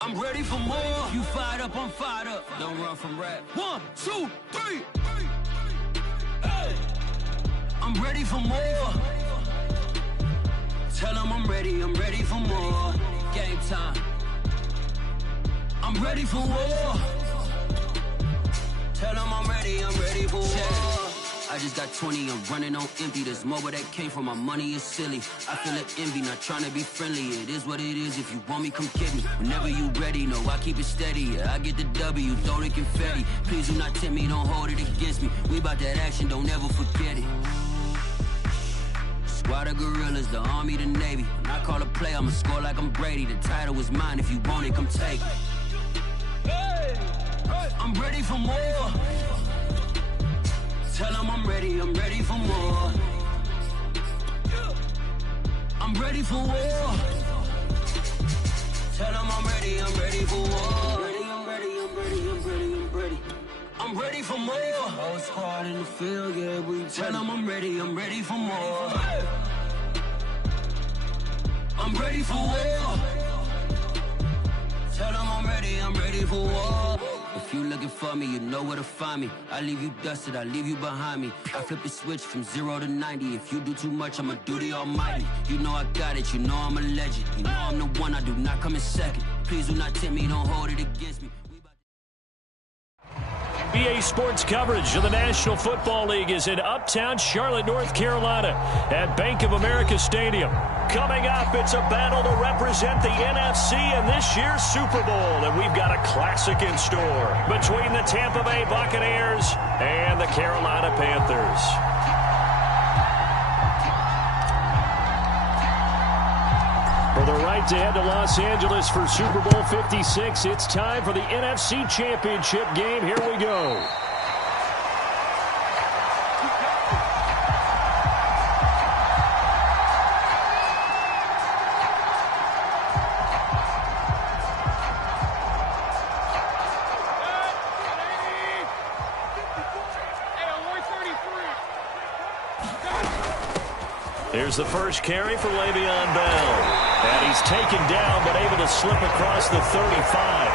I'm ready for more. You fired up, I'm fired up. Don't run from rap. 1, 2, 3. Hey. I'm ready for more. Tell them I'm ready for more. Game time. I'm ready for war. Tell them I'm ready for war. I just got 20, I'm running on empty. This mobile that came from my money is silly. I feel like envy, not trying to be friendly. It is what it is, if you want me, come get me. Whenever you ready, no, I keep it steady. Yeah, I get the W, throw the confetti. Please do not tempt me, don't hold it against me. We about that action, don't ever forget it. Squad of gorillas, the army, the navy. When I call a play, I'ma score like I'm Brady. The title is mine, if you want it, come take it. I'm ready for more. Tell them I'm ready for more. I'm ready for war. Tell them I'm ready for war. I'm ready for more. Whole squad in the field, yeah, we tell them I'm ready for more. I'm ready for war. Tell them I'm ready for war. If you looking for me, you know where to find me. I leave you dusted, I leave you behind me. I flip the switch from 0 to 90. If you do too much, I'ma do the almighty. You know I got it, you know I'm a legend. You know I'm the one, I do not come in second. Please do not tempt me, don't hold it against me. BA Sports coverage of the National Football League is in uptown Charlotte, North Carolina at Bank of America Stadium. Coming up, it's a battle to represent the NFC in this year's Super Bowl, and we've got a classic in store between the Tampa Bay Buccaneers and the Carolina Panthers. For the right to head to Los Angeles for Super Bowl 56, it's time for the NFC Championship game. Here we go. Here's the first carry for Le'Veon Bell. And he's taken down, but able to slip across the 35.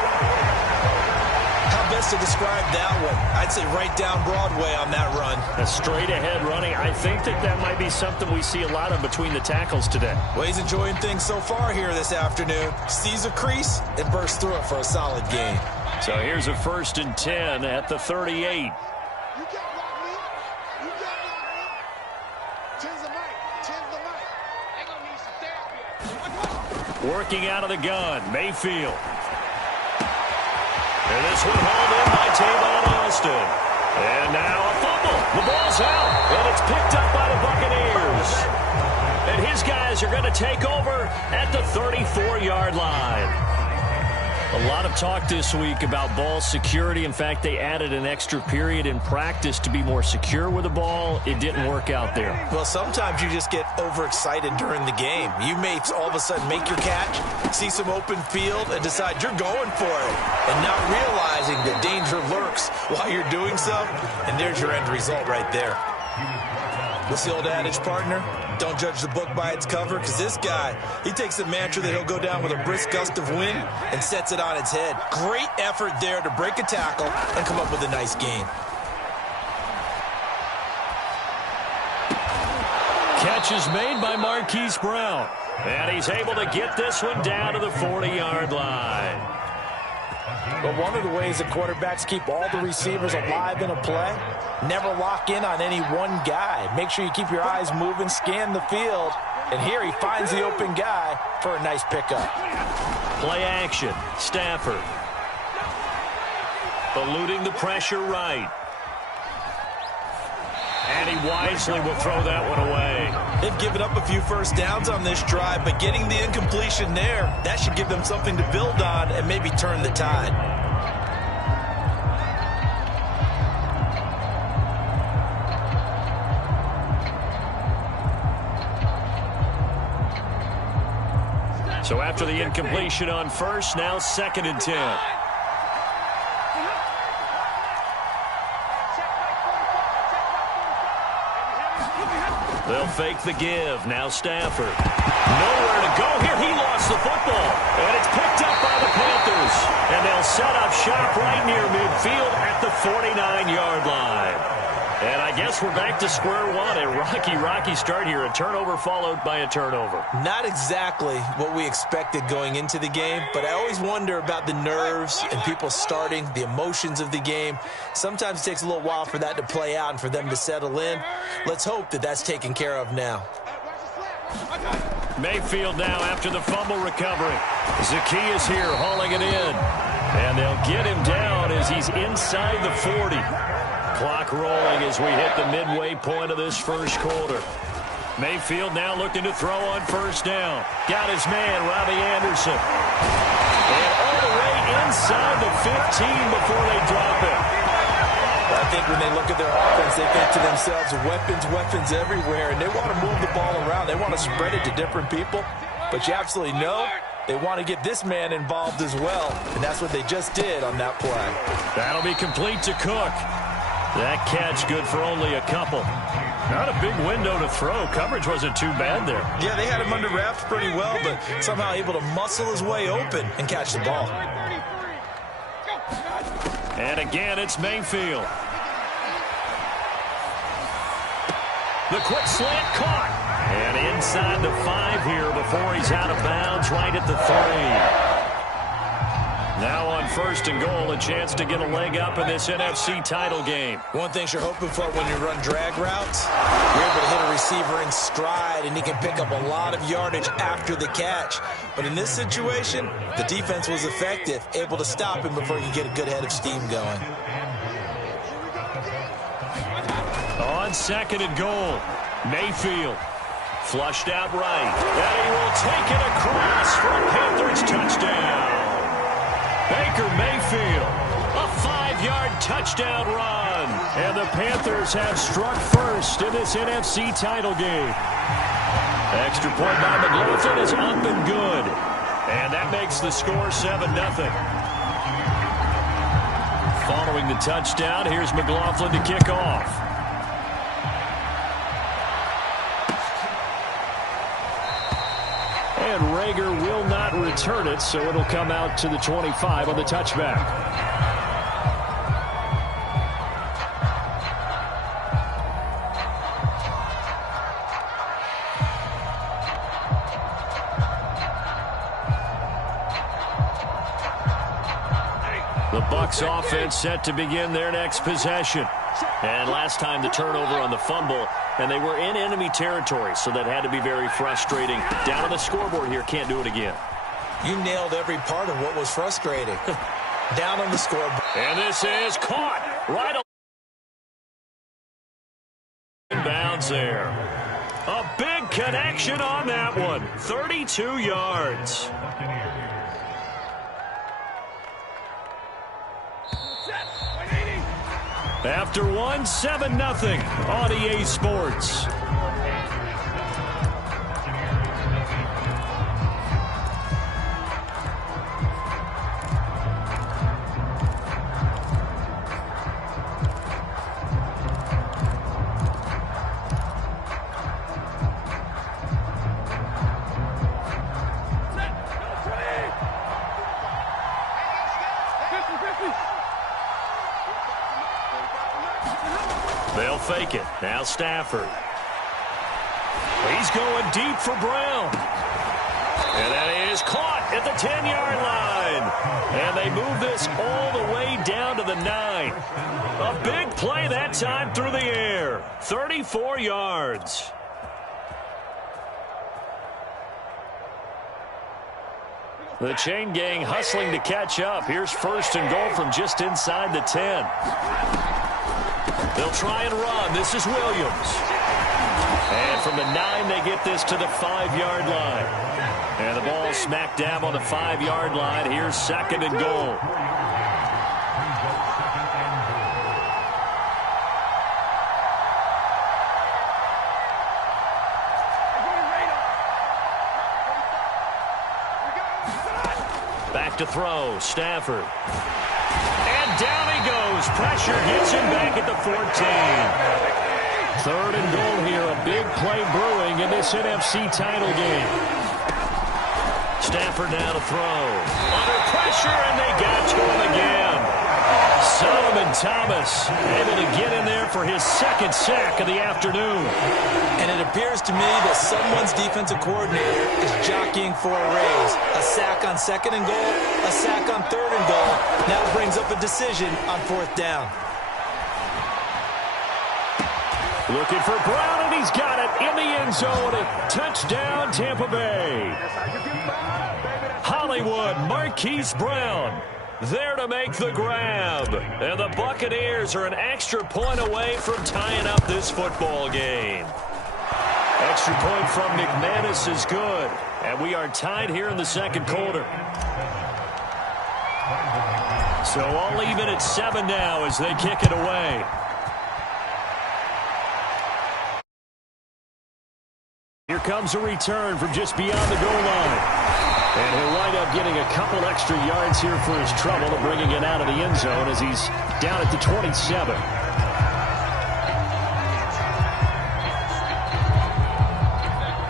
How best to describe that one? I'd say right down Broadway on that run. A straight-ahead running. I think that might be something we see a lot of between the tackles today. Well, he's enjoying things so far here this afternoon. Sees a crease and bursts through it for a solid gain. So here's a 1st and 10 at the 38. Working out of the gun, Mayfield. And this one hauled in by Tavon Austin. And now a fumble. The ball's out, and it's picked up by the Buccaneers. And his guys are going to take over at the 34-yard line. A lot of talk this week about ball security. In fact, they added an extra period in practice to be more secure with the ball. It didn't work out there. Well, sometimes you just get overexcited during the game. You may all of a sudden make your catch, see some open field, and decide you're going for it, and not realizing the danger lurks while you're doing so, and there's your end result right there. What's the old adage, partner? Don't judge the book by its cover, because this guy, he takes the mantra that he'll go down with a brisk gust of wind and sets it on its head. Great effort there to break a tackle and come up with a nice gain. Catch is made by Marquise Brown, and he's able to get this one down to the 40-yard line. But one of the ways that quarterbacks keep all the receivers alive in a play, never lock in on any one guy. Make sure you keep your eyes moving, scan the field, and here he finds the open guy for a nice pickup. Play action, Stafford. Eluding the pressure right. And he wisely will throw that one away. They've given up a few first downs on this drive, but getting the incompletion there, that should give them something to build on and maybe turn the tide. So after the incompletion on first, now 2nd and 10. They'll fake the give. Now Stafford. Nowhere to go here. He lost the football. And it's picked up by the Panthers. And they'll set up shop right near midfield at the 49-yard line. And I guess we're back to square one. A rocky start here. A turnover followed by a turnover. Not exactly what we expected going into the game, but I always wonder about the nerves and people starting, the emotions of the game. Sometimes it takes a little while for that to play out and for them to settle in. Let's hope that that's taken care of now. Mayfield now after the fumble recovery. Zacchaeus here hauling it in. And they'll get him down as he's inside the 40. Clock rolling as we hit the midway point of this first quarter. Mayfield now looking to throw on first down. Got his man, Robbie Anderson. And all the way inside the 15 before they drop it. I think when they look at their offense, they think to themselves, weapons everywhere, and they want to move the ball around. They want to spread it to different people, but you absolutely know they want to get this man involved as well, and that's what they just did on that play. That'll be complete to Cook. That catch good for only a couple. Not a big window to throw. Coverage wasn't too bad there. Yeah, they had him under wraps pretty well, but somehow able to muscle his way open and catch the ball. And again, it's Mayfield. The quick slant caught. And inside the 5 here before he's out of bounds right at the 3. Now on first and goal, a chance to get a leg up in this NFC title game. One thing you're hoping for when you run drag routes, you're able to hit a receiver in stride, and he can pick up a lot of yardage after the catch. But in this situation, the defense was effective, able to stop him before he could get a good head of steam going. On second and goal, Mayfield flushed out right. And he will take it across for a Panthers touchdown. Baker Mayfield, a 5-yard touchdown run. And the Panthers have struck first in this NFC title game. Extra point by McLaughlin is up and good. And that makes the score 7-0. Following the touchdown, here's McLaughlin to kick off. And Rager will not return it, so it'll come out to the 25 on the touchback. The Bucs offense set to begin their next possession. And last time the turnover on the fumble, and they were in enemy territory, so that had to be very frustrating. Down on the scoreboard here, can't do it again. You nailed every part of what was frustrating. Down on the scoreboard. And this is caught right in bounds there. A big connection on that one. 32 yards. After one, 7-0 on EA Sports. They'll fake it. Now Stafford. He's going deep for Brown. And that is caught at the 10-yard line. And they move this all the way down to the 9. A big play that time through the air. 34 yards. The chain gang hustling to catch up. Here's first and goal from just inside the 10. They'll try and run. This is Williams. And from the 9, they get this to the 5-yard line. And the ball smack dab on the 5-yard line. Here's second and goal. Back to throw. Stafford. And down he goes. Pressure gets him back at the 14. Third and goal here. A big play brewing in this NFC title game. Stafford now to throw. Under pressure, and they got to him again. Solomon Thomas able to get in there for his second sack of the afternoon. And it appears to me that someone's defensive coordinator is jockeying for a raise. A sack on second and goal, a sack on third and goal. Now brings up a decision on fourth down. Looking for Brown, and he's got it in the end zone. Touchdown, Tampa Bay. Hollywood Marquise Brown there to make the grab. And the Buccaneers are an extra point away from tying up this football game. Extra point from McManus is good. And we are tied here in the second quarter. So all even at 7 now as they kick it away. Here comes a return from just beyond the goal line. And he'll wind up getting a couple extra yards here for his trouble, bringing it out of the end zone as he's down at the 27.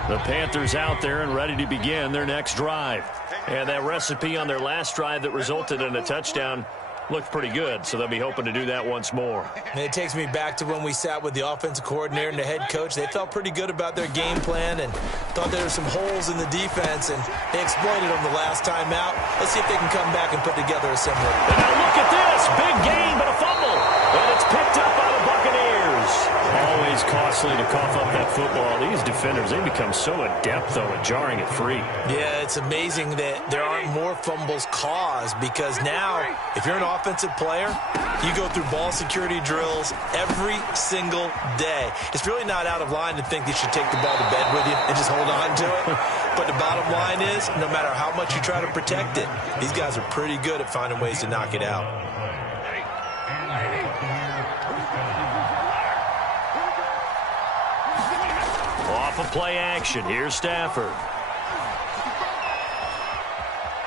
The Panthers out there and ready to begin their next drive. And that recipe on their last drive that resulted in a touchdown looked pretty good, so they'll be hoping to do that once more. And it takes me back to when we sat with the offensive coordinator and the head coach. They felt pretty good about their game plan and thought there were some holes in the defense, and they exploited them the last time out. Let's see if they can come back and put together a similar. And now look at this. Big gain, but a fumble. And it's picked up by the Buccaneers. Always costly to cough up that football. These defenders, they become so adept, though, at jarring it free. Yeah, it's amazing that there aren't more fumbles caused, because now, if you're an offensive player, you go through ball security drills every single day. It's really not out of line to think you should take the ball to bed with you and just hold on to it. But the bottom line is, no matter how much you try to protect it, these guys are pretty good at finding ways to knock it out. Off of play action, here's Stafford.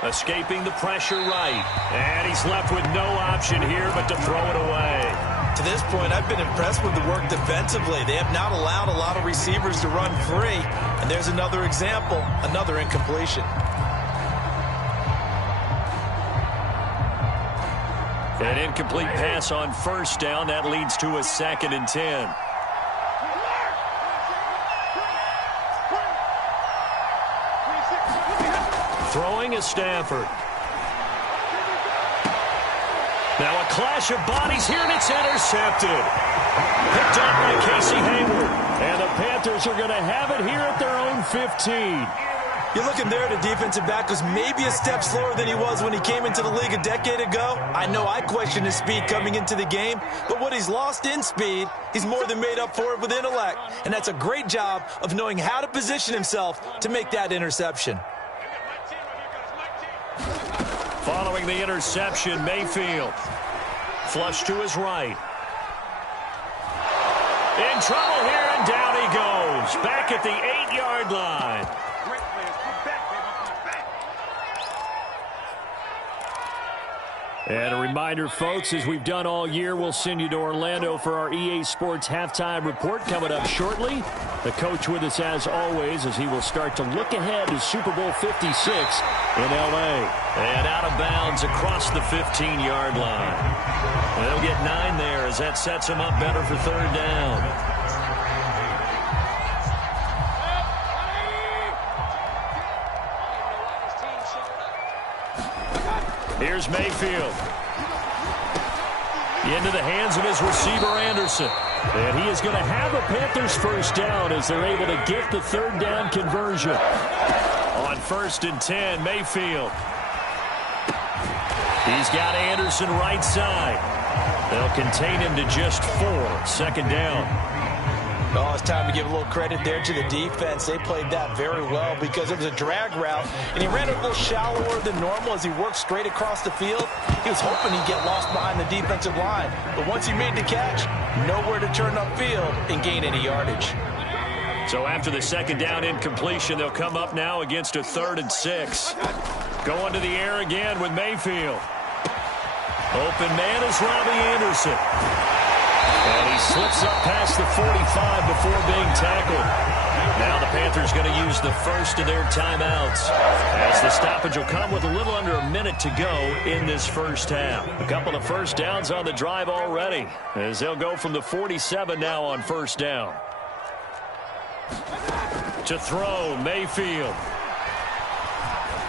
Escaping the pressure right. And he's left with no option here but to throw it away. To this point, I've been impressed with the work defensively. They have not allowed a lot of receivers to run free. And there's another example, another incompletion. An incomplete pass on first down. That leads to a 2nd and 10. Throwing is Stafford. Now a clash of bodies here, and it's intercepted. Picked up by Casey Hayward. And the Panthers are going to have it here at their own 15. You're looking there at a defensive back who's maybe a step slower than he was when he came into the league a decade ago. I know I questioned his speed coming into the game, but what he's lost in speed, he's more than made up for it with intellect. And that's a great job of knowing how to position himself to make that interception. Following the interception, Mayfield. Flush to his right. In trouble here, and down he goes. Back at the 8-yard line. And a reminder, folks, as we've done all year, we'll send you to Orlando for our EA Sports halftime report coming up shortly. The coach with us as always as he will start to look ahead to Super Bowl 56 in L.A. And out of bounds across the 15-yard line. And they'll get 9 there as that sets them up better for third down. Here's Mayfield. Into the hands of his receiver, Anderson. And he is going to have a Panthers first down as they're able to get the third down conversion. On 1st and 10, Mayfield. He's got Anderson right side. They'll contain him to just 4. 2nd down. Oh, it's time to give a little credit there to the defense. They played that very well because it was a drag route, and he ran it a little shallower than normal as he worked straight across the field. He was hoping he'd get lost behind the defensive line, but once he made the catch, nowhere to turn upfield and gain any yardage. So after the 2nd down incompletion, they'll come up now against a 3rd and 6. Going to the air again with Mayfield. Open man is Robbie Anderson. And he slips up past the 45 before being tackled. Now the Panthers going to use the first of their timeouts, as the stoppage will come with a little under a minute to go in this first half. A couple of first downs on the drive already, as they'll go from the 47 now on first down. To throw, Mayfield.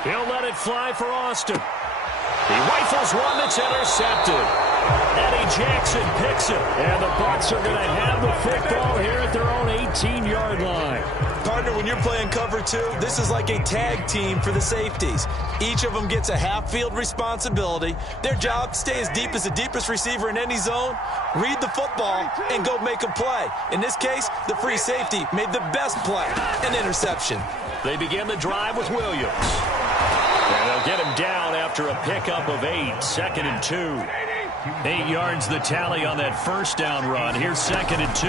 He'll let it fly for Austin. He rifles one that's intercepted. Eddie Jackson picks it. And the Bucs are going to have the football here at their own 18-yard line. Partner, when you're playing cover two, this is like a tag team for the safeties. Each of them gets a half-field responsibility. Their job, stay as deep as the deepest receiver in any zone, read the football, and go make a play. In this case, the free safety made the best play, an interception. They begin the drive with Williams. And they'll get him down after a pickup of 8, 2nd and 2. 8 yards the tally on that first down run. Here's 2nd and 2.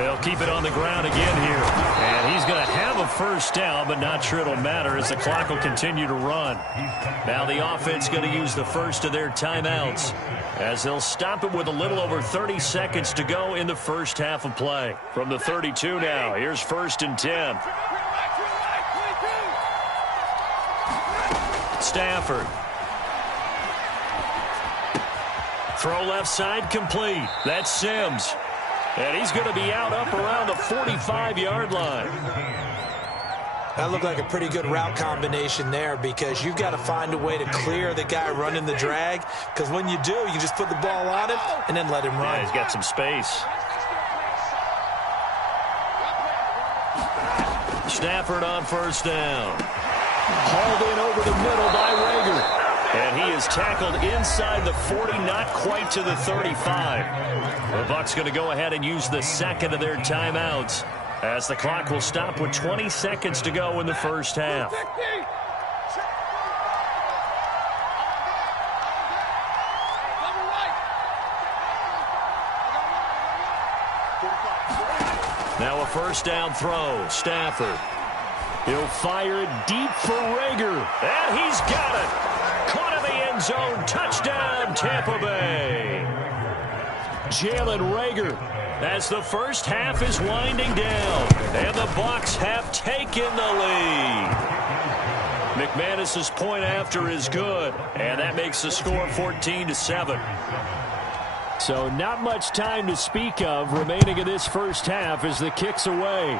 They'll keep it on the ground again here. And he's going to have a first down, but not sure it'll matter as the clock will continue to run. Now the offense going to use the first of their timeouts, as they'll stop it with a little over 30 seconds to go in the first half of play. From the 32 now, here's 1st and 10. Stafford. Throw left side complete. That's Sims. And he's going to be out up around the 45-yard line. That looked like a pretty good route combination there, because you've got to find a way to clear the guy running the drag, because when you do, you just put the ball on him and then let him run. Yeah, he's got some space. Stafford on first down. Hauled in over the middle by Rager. And he is tackled inside the 40, not quite to the 35. The Bucs going to go ahead and use the second of their timeouts, as the clock will stop with 20 seconds to go in the first half. Now a first down throw. Stafford. He'll fire it deep for Rager. And he's got it. Caught in the end zone. Touchdown, Tampa Bay. Jalen Rager, as the first half is winding down. And the Bucs have taken the lead. McManus's point after is good. And that makes the score 14-7. So not much time to speak of remaining in this first half as the kick's away.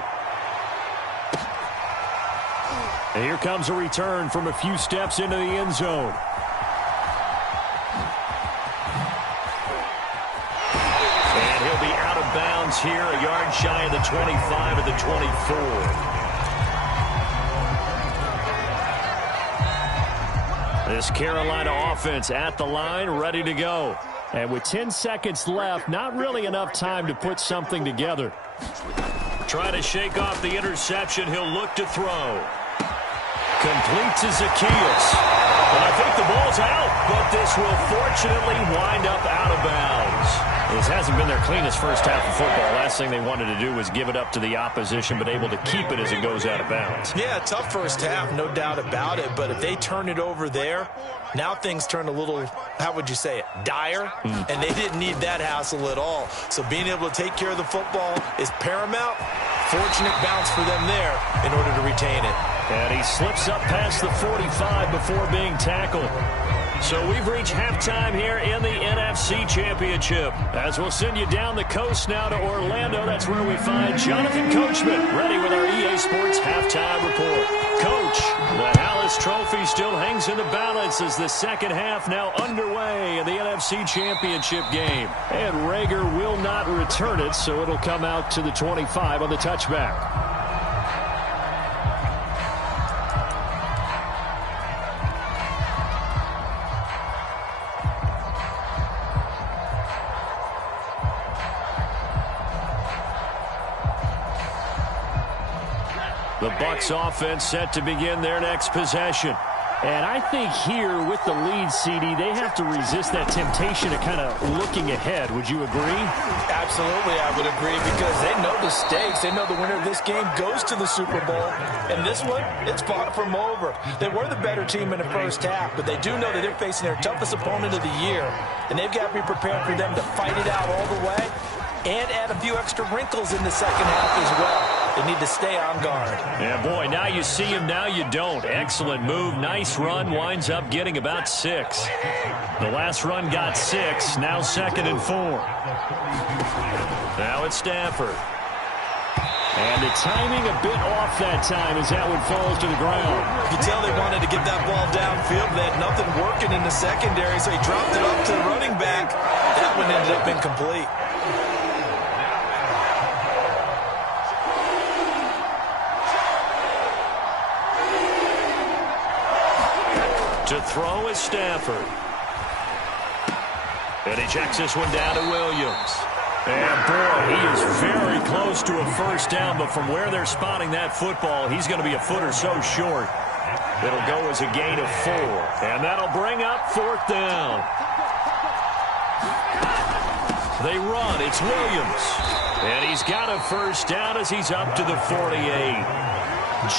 And here comes a return from a few steps into the end zone. And he'll be out of bounds here, a yard shy of the 25 at the 24. This Carolina offense at the line, ready to go. And with 10 seconds left, not really enough time to put something together. Try to shake off the interception. He'll look to throw. Complete to Zacchaeus. And I think the ball's out, but this will fortunately wind up out of bounds. This hasn't been their cleanest first half of football. Last thing they wanted to do was give it up to the opposition, but able to keep it as it goes out of bounds. Yeah, tough first half, no doubt about it. But if they turn it over there, now things turn a little, how would you say it, dire? And they didn't need that hassle at all. So being able to take care of the football is paramount. Fortunate bounce for them there in order to retain it. And he slips up past the 45 before being tackled. So we've reached halftime here in the NFC Championship. As we'll send you down the coast now to Orlando, that's where we find Jonathan Coachman, ready with our EA Sports Halftime Report. Coach, the Hallis Trophy still hangs in the balance as the second half now underway in the NFC Championship game. And Rager will not return it, so it'll come out to the 25 on the touchback. The Bucs offense set to begin their next possession. And I think here with the lead, CD, they have to resist that temptation of kind of looking ahead. Would you agree? Absolutely, I would agree, because they know the stakes. They know the winner of this game goes to the Super Bowl. And this one, it's fought from over. They were the better team in the first half, but they do know that they're facing their toughest opponent of the year. And they've got to be prepared for them to fight it out all the way. and add a few extra wrinkles in the second half as well. They need to stay on guard. Yeah, boy, now you see him, now you don't. Excellent move. Nice run. Winds up getting about 6. The last run got 6. Now 2nd and 4. Now it's Stafford. And the timing a bit off that time as that one falls to the ground. You can tell they wanted to get that ball downfield, but they had nothing working in the secondary, so he dropped it up to the running back. That one ended up incomplete. To throw is Stafford. And he checks this one down to Williams. And, boy, he is very close to a first down, but from where they're spotting that football, he's going to be a foot or so short. It'll go as a gain of 4. And that'll bring up 4th down. They run. It's Williams. And he's got a first down as he's up to the 48.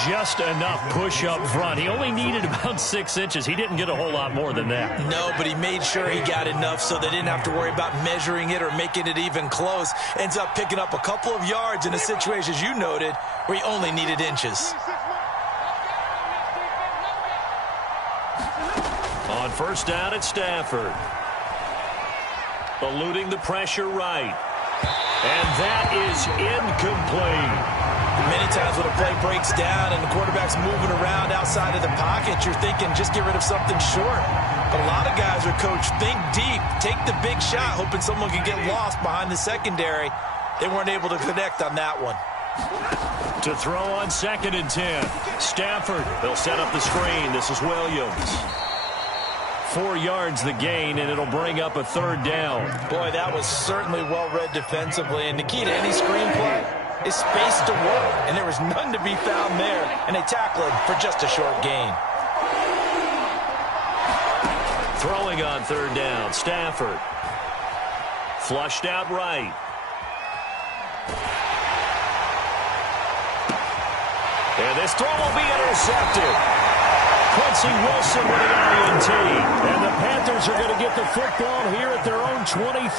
Just enough push up front. He only needed about 6 inches. He didn't get a whole lot more than that. No, but he made sure he got enough so they didn't have to worry about measuring it or making it even close. Ends up picking up a couple of yards in a situation, as you noted, where he only needed inches. On first down, it's Stafford. Eluding the pressure right. And that is incomplete. Many times when a play breaks down and the quarterback's moving around outside of the pocket, you're thinking just get rid of something short. But a lot of guys are coached, think deep, take the big shot, hoping someone can get lost behind the secondary. They weren't able to connect on that one. To throw on 2nd and 10. Stafford, they'll set up the screen. This is Williams. 4 yards the gain, and it'll bring up a 3rd down. Boy, that was certainly well-read defensively. And the key to any screenplay is space to work, and there was none to be found there, and they tackle him for just a short gain. Throwing on 3rd down, Stafford. Flushed out right. And this throw will be intercepted. Quincy Wilson with the INT. And the Panthers are going to get the football here at their own 23.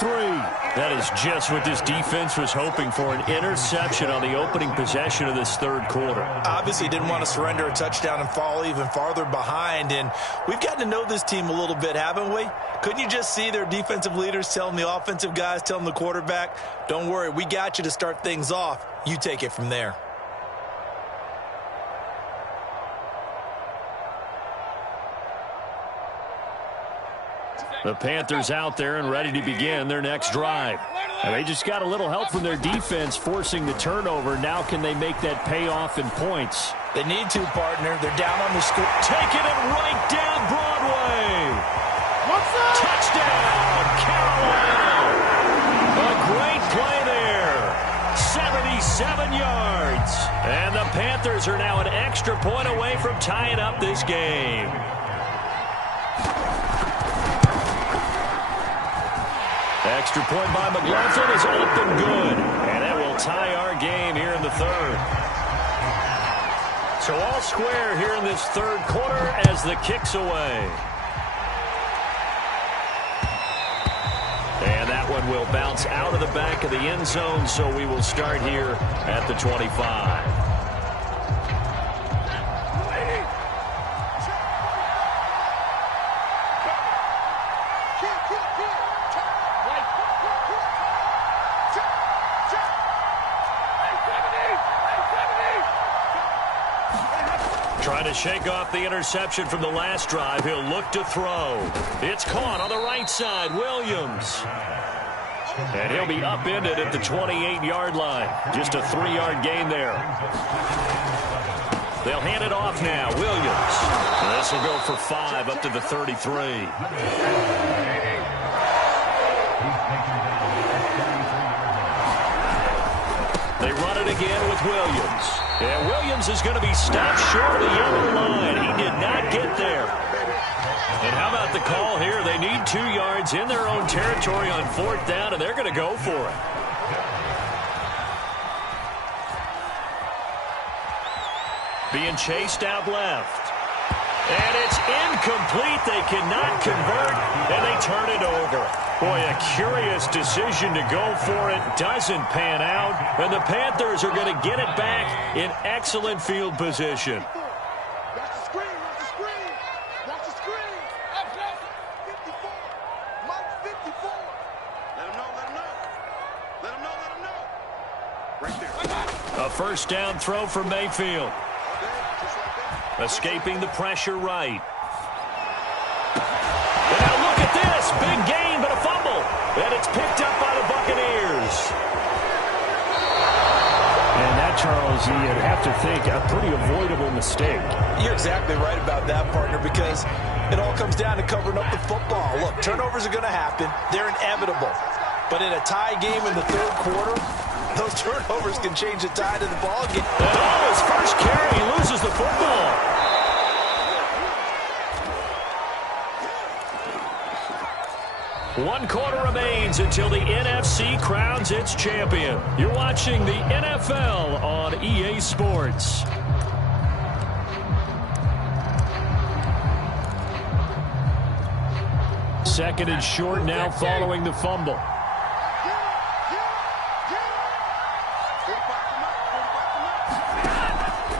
That is just what this defense was hoping for, an interception on the opening possession of this 3rd quarter. Obviously didn't want to surrender a touchdown and fall even farther behind. And we've gotten to know this team a little bit, haven't we? Couldn't you just see their defensive leaders telling the offensive guys, telling the quarterback, don't worry, we got you to start things off. You take it from there. The Panthers out there and ready to begin their next drive. And they just got a little help from their defense forcing the turnover. Now can they make that pay off in points? They need to, partner. They're down on the score. Taking it right down Broadway. What's up? Touchdown, Carolina. A great play there. 77 yards. And the Panthers are now an extra point away from tying up this game. Extra point by McLaughlin is up and good. And that will tie our game here in the 3rd. So all square here in this 3rd quarter as the kick's away. And that one will bounce out of the back of the end zone, so we will start here at the 25. Trying to shake off the interception from the last drive. He'll look to throw. It's caught on the right side. Williams. And he'll be upended at the 28-yard line. Just a 3-yard gain there. They'll hand it off now. Williams. This will go for 5 up to the 33. They run it again with Williams. And Williams is going to be stopped short of the yellow line. He did not get there. And how about the call here? They need 2 yards in their own territory on 4th down, and they're going to go for it. Being chased out left. And it's incomplete. They cannot convert, and they turn it over. Boy, a curious decision to go for it. Doesn't pan out. And the Panthers are going to get it back in excellent field position. Watch the screen. Watch the screen. Watch the screen. 54. Mike 54. Let him know. Let him know. Let him know. Let him know. Right there. A first down throw for Mayfield. Escaping the pressure right. And now look at this. Big gain, but a fumble. And it's picked up by the Buccaneers. And that, Charles, you'd have to think a pretty avoidable mistake. You're exactly right about that, partner, because it all comes down to covering up the football. Look, turnovers are going to happen. They're inevitable. But in a tie game in the third quarter, those turnovers can change the tide of the ball game. And his first carry, he loses the football. One quarter remains until the NFC crowns its champion. You're watching the NFL on EA Sports. Second and short now following the fumble.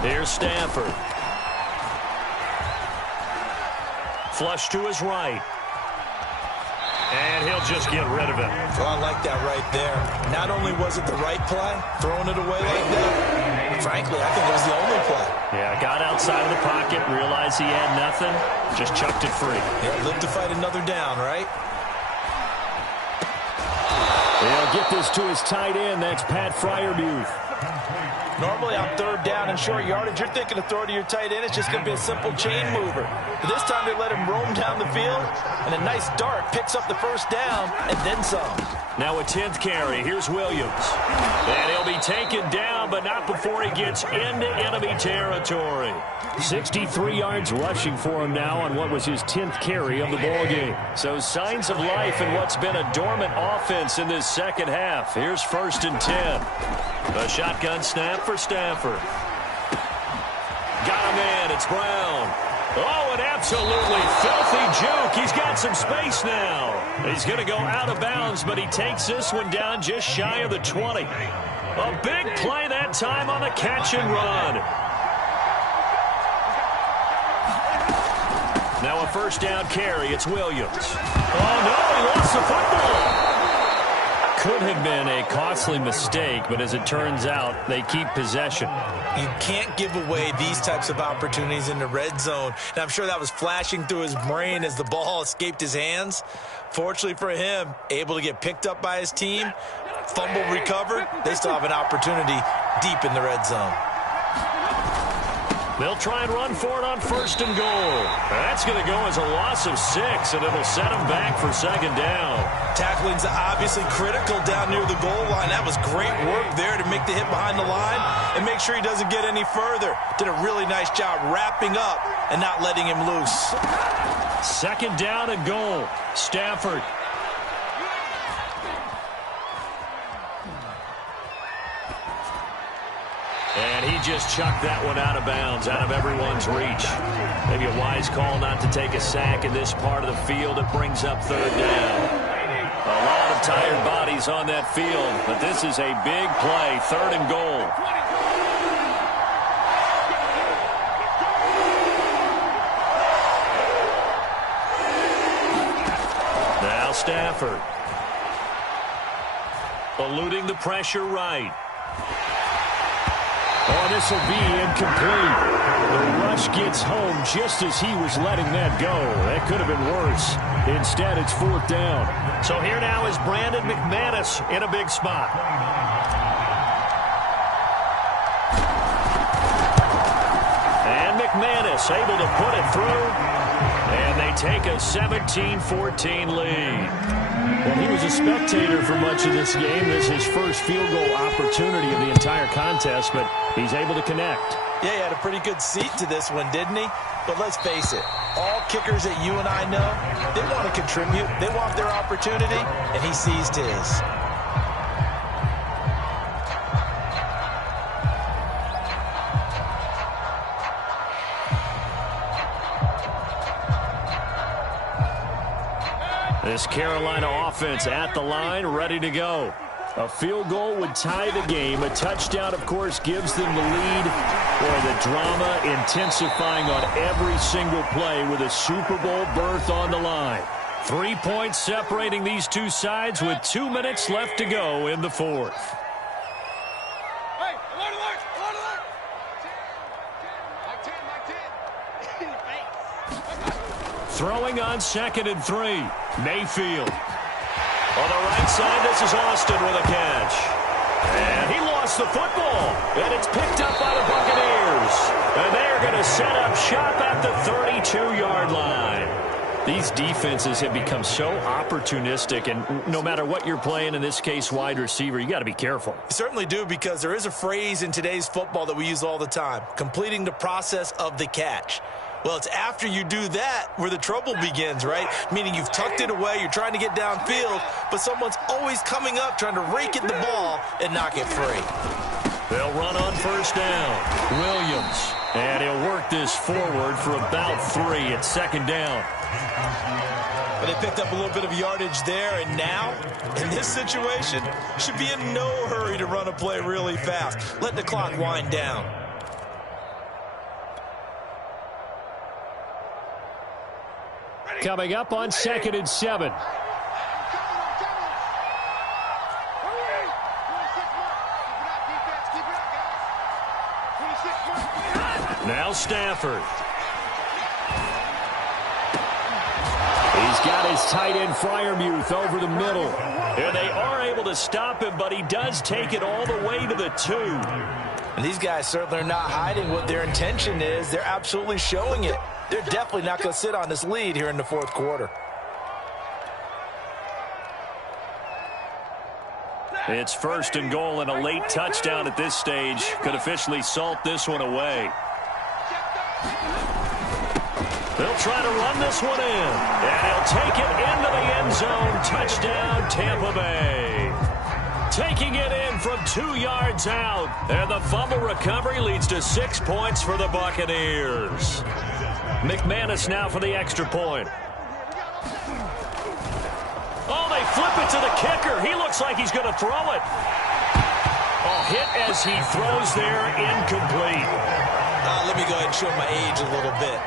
Here's Stafford. Flush to his right. And he'll just get rid of it. Oh, I like that right there. Not only was it the right play, throwing it away like that, frankly, I think it was the only play. Yeah, got outside of the pocket, realized he had nothing, just chucked it free. Yeah, live to fight another down, right? They'll get this to his tight end. That's Pat Freiermuth. Normally on third down and short yardage, you're thinking to throw to your tight end. It's just going to be a simple chain mover. But this time they let him roam down the field, and a nice dart picks up the first down and then some. Now a 10th carry. Here's Williams. And he'll be taken down, but not before he gets into enemy territory. 63 yards rushing for him now on what was his 10th carry of the ball game. So signs of life in what's been a dormant offense in this second half. Here's 1st and 10. A shotgun snap for Stafford. Got him in. It's Brown. Oh, an absolutely filthy juke. He's got some space now. He's going to go out of bounds, but he takes this one down just shy of the 20. A big play that time on the catch and run. Now a first down carry. It's Williams. Oh, no, he lost the football. Could have been a costly mistake, but as it turns out, they keep possession. You can't give away these types of opportunities in the red zone. And I'm sure that was flashing through his brain as the ball escaped his hands. Fortunately for him, able to get picked up by his team, fumble recovered. They still have an opportunity deep in the red zone. They'll try and run for it on 1st and goal. That's going to go as a loss of 6, and it'll set them back for 2nd down. Tackling's obviously critical down near the goal line. That was great work there to make the hit behind the line and make sure he doesn't get any further. Did a really nice job wrapping up and not letting him loose. 2nd down and goal. Stafford. And he just chucked that one out of bounds, out of everyone's reach. Maybe a wise call not to take a sack in this part of the field. It brings up 3rd down. A lot of tired bodies on that field, but this is a big play, 3rd and goal. Now Stafford. Eluding the pressure right. Oh, this will be incomplete. The rush gets home just as he was letting that go. That could have been worse. Instead, it's 4th down. So here now is Brandon McManus in a big spot. And McManus able to put it through. And they take a 17-14 lead. Well, he was a spectator for much of this game. This is his first field goal opportunity of the entire contest, but he's able to connect. Yeah, he had a pretty good seat to this one, didn't he? But let's face it, all kickers that you and I know, they want to contribute. They want their opportunity, and he seized his. This Carolina offense at the line, ready to go. A field goal would tie the game. A touchdown, of course, gives them the lead. Boy, the drama intensifying on every single play with a Super Bowl berth on the line. 3 points separating these two sides with 2 minutes left to go in the fourth. Hey, alert, alert, alert, alert. Throwing on 2nd and 3. Mayfield. On the right side, this is Austin with a catch. And he lost the football. And it's picked up by the Buccaneers. And they're going to set up shop at the 32-yard line. These defenses have become so opportunistic, and no matter what you're playing, in this case wide receiver, you got to be careful. You certainly do, because there is a phrase in today's football that we use all the time, completing the process of the catch. Well, it's after you do that where the trouble begins, right? Meaning you've tucked it away, you're trying to get downfield, but someone's always coming up trying to rake at the ball and knock it free. They'll run on first down. Williams. And he'll work this forward for about 3 at 2nd down. But they picked up a little bit of yardage there, and now, in this situation, should be in no hurry to run a play really fast. Let the clock wind down. Coming up on 2nd and 7. Now Stafford. He's got his tight end Freiermuth over the middle. And they are able to stop him, but he does take it all the way to the 2. And these guys certainly are not hiding what their intention is. They're absolutely showing it. They're definitely not going to sit on this lead here in the fourth quarter. It's 1st and goal, and a late touchdown at this stage could officially salt this one away. They'll try to run this one in, and he'll take it into the end zone. Touchdown, Tampa Bay. Taking it in from 2 yards out, and the fumble recovery leads to 6 points for the Buccaneers. McManus now for the extra point. Oh, they flip it to the kicker. He looks like he's going to throw it. Oh, hit as he throws there, incomplete. Let me go ahead and show my age a little bit.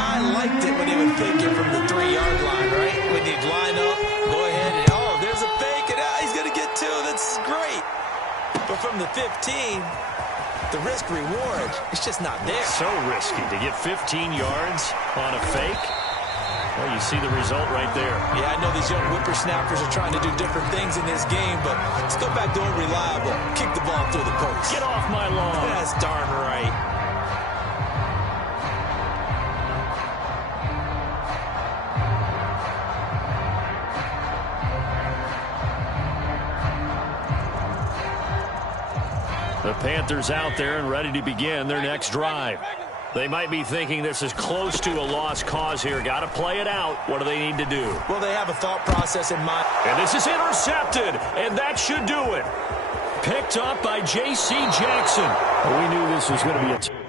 I liked it when they would fake it from the 3-yard line, right? When they'd line up, go ahead, and oh, there's a fake, and he's going to get 2. That's great. But from the 15, the risk-reward, it's just not there. So risky to get 15 yards on a fake. Well, you see the result right there. Yeah, I know these young whippersnappers are trying to do different things in this game, but let's go back to unreliable. Kick the ball through the post. Get off my lawn. That's darn right. The Panthers out there and ready to begin their next drive. They might be thinking this is close to a lost cause here. Got to play it out. What do they need to do? Well, they have a thought process in mind. And this is intercepted, and that should do it. Picked up by J.C. Jackson. We knew this was going to be a